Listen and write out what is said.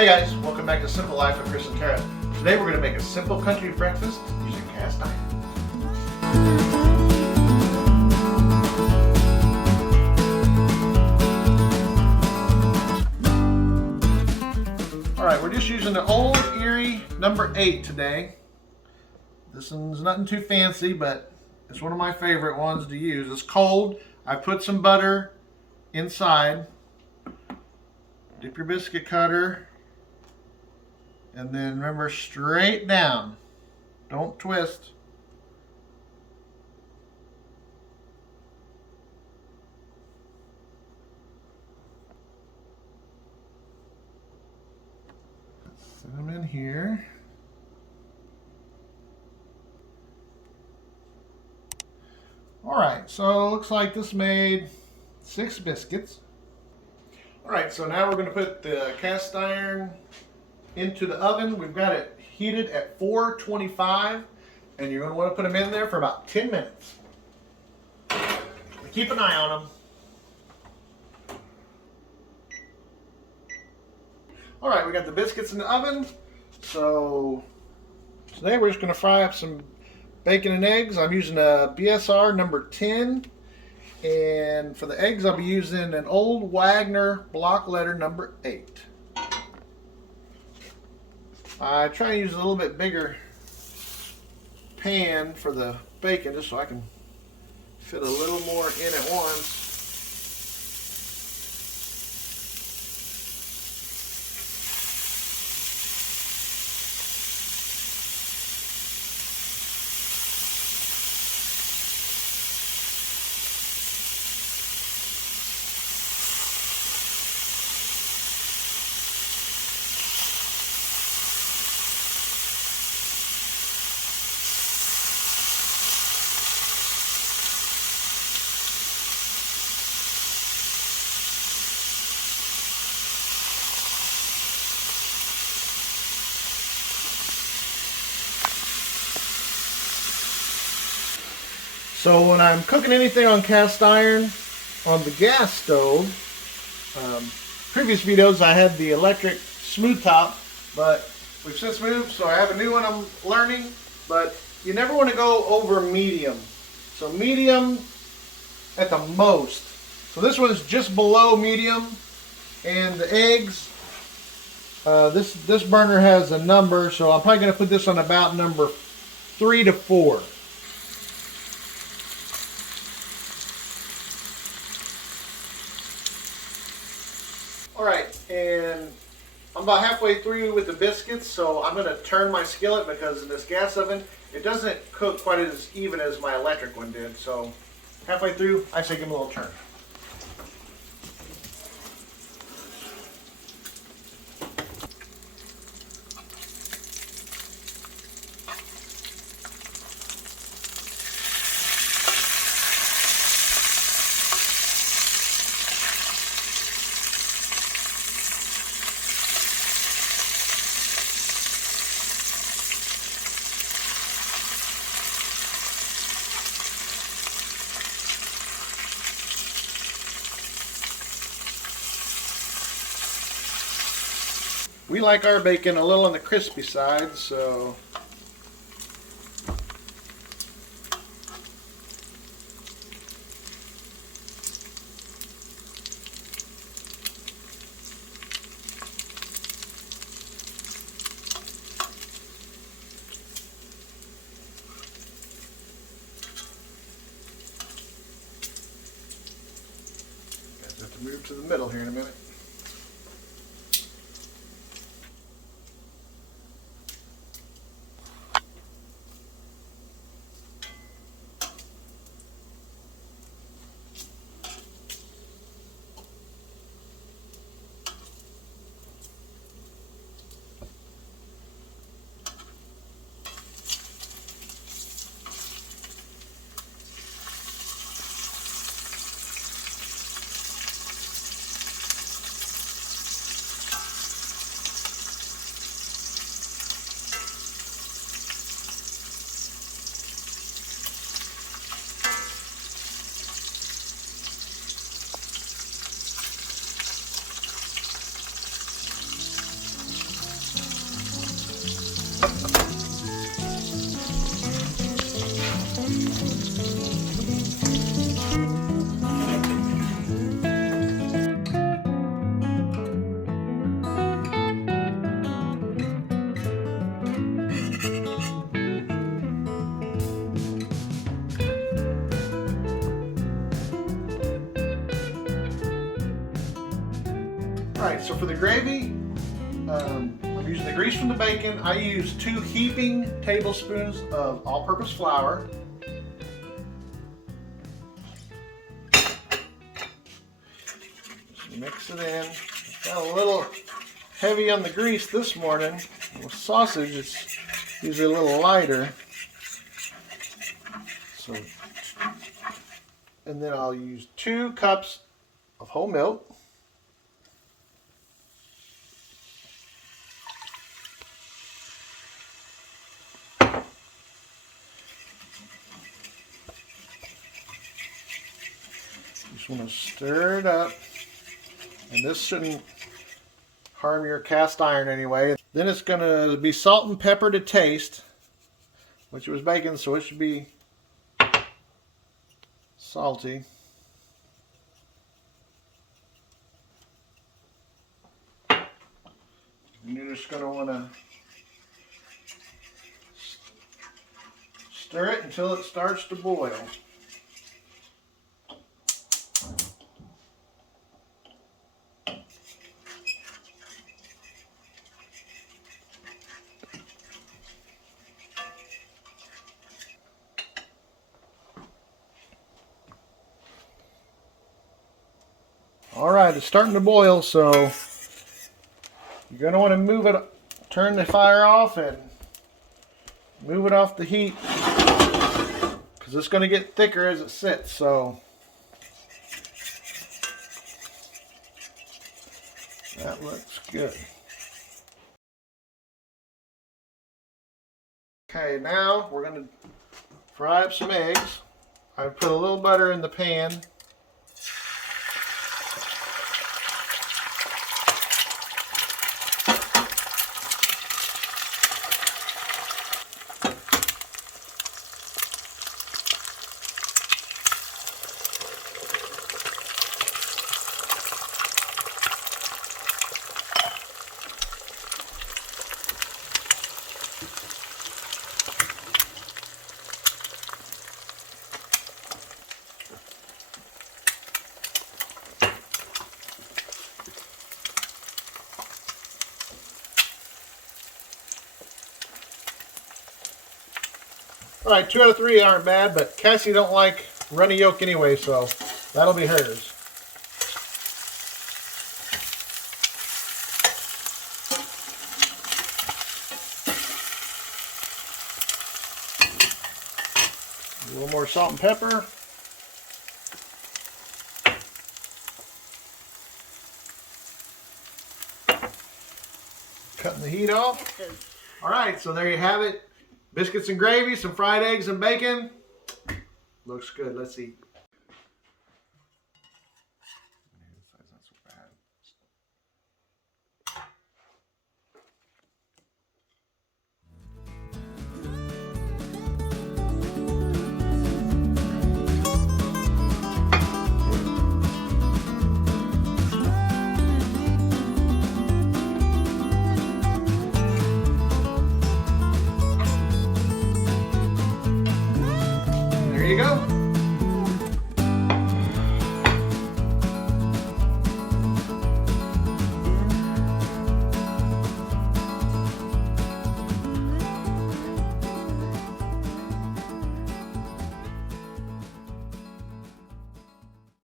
Hey guys, welcome back to Simple Life with Chris and Tara. Today we're going to make a simple country breakfast using cast iron. Alright, we're just using the Old Erie number 8 today. This one's nothing too fancy, but it's one of my favorite ones to use. It's cold. I put some butter inside. Dip your biscuit cutter. And then remember, straight down. Don't twist. Set them in here. Alright, so it looks like this made 6 biscuits. Alright, so now we're going to put the cast iron into the oven. We've got it heated at 425, and you're going to want to put them in there for about 10 minutes. Keep an eye on them. Alright, we got the biscuits in the oven. So today we're just going to fry up some bacon and eggs. I'm using a BSR number 10. And for the eggs, I'll be using an old Wagner block letter number 8. I try to use a little bit bigger pan for the bacon just so I can fit a little more in at once. So when I'm cooking anything on cast iron on the gas stove, previous videos I had the electric smooth top, but we've since moved, so I have a new one I'm learning. But you never want to go over medium. So medium at the most. So this one's just below medium. And the eggs, this burner has a number, so I'm probably going to put this on about number 3 to 4. Alright, and I'm about halfway through with the biscuits, so I'm going to turn my skillet because in this gas oven, it doesn't cook quite as even as my electric one did. So halfway through, I say give them a little turn. We like our bacon a little on the crispy side, so I have to move to the middle here in a minute. Alright, so for the gravy, I'm using the grease from the bacon. I use 2 heaping tablespoons of all-purpose flour. Just mix it in. Got a little heavy on the grease this morning. With sausage, it's usually a little lighter. So, and then I'll use 2 cups of whole milk. Just want to stir it up, and this shouldn't harm your cast iron anyway. Then it's going to be salt and pepper to taste, which was bacon, so it should be salty. And you're just going to want to stir it until it starts to boil. Alright, it's starting to boil, so you're going to want to move it, turn the fire off and move it off the heat, because it's going to get thicker as it sits. So that looks good. Okay, now we're going to fry up some eggs. I put a little butter in the pan. Alright, 2 out of 3 aren't bad, but Cassie don't like runny yolk anyway, so that'll be hers. A little more salt and pepper. Cutting the heat off. Alright, so there you have it. Biscuits and gravy, some fried eggs and bacon. Looks good. Let's eat. There you go.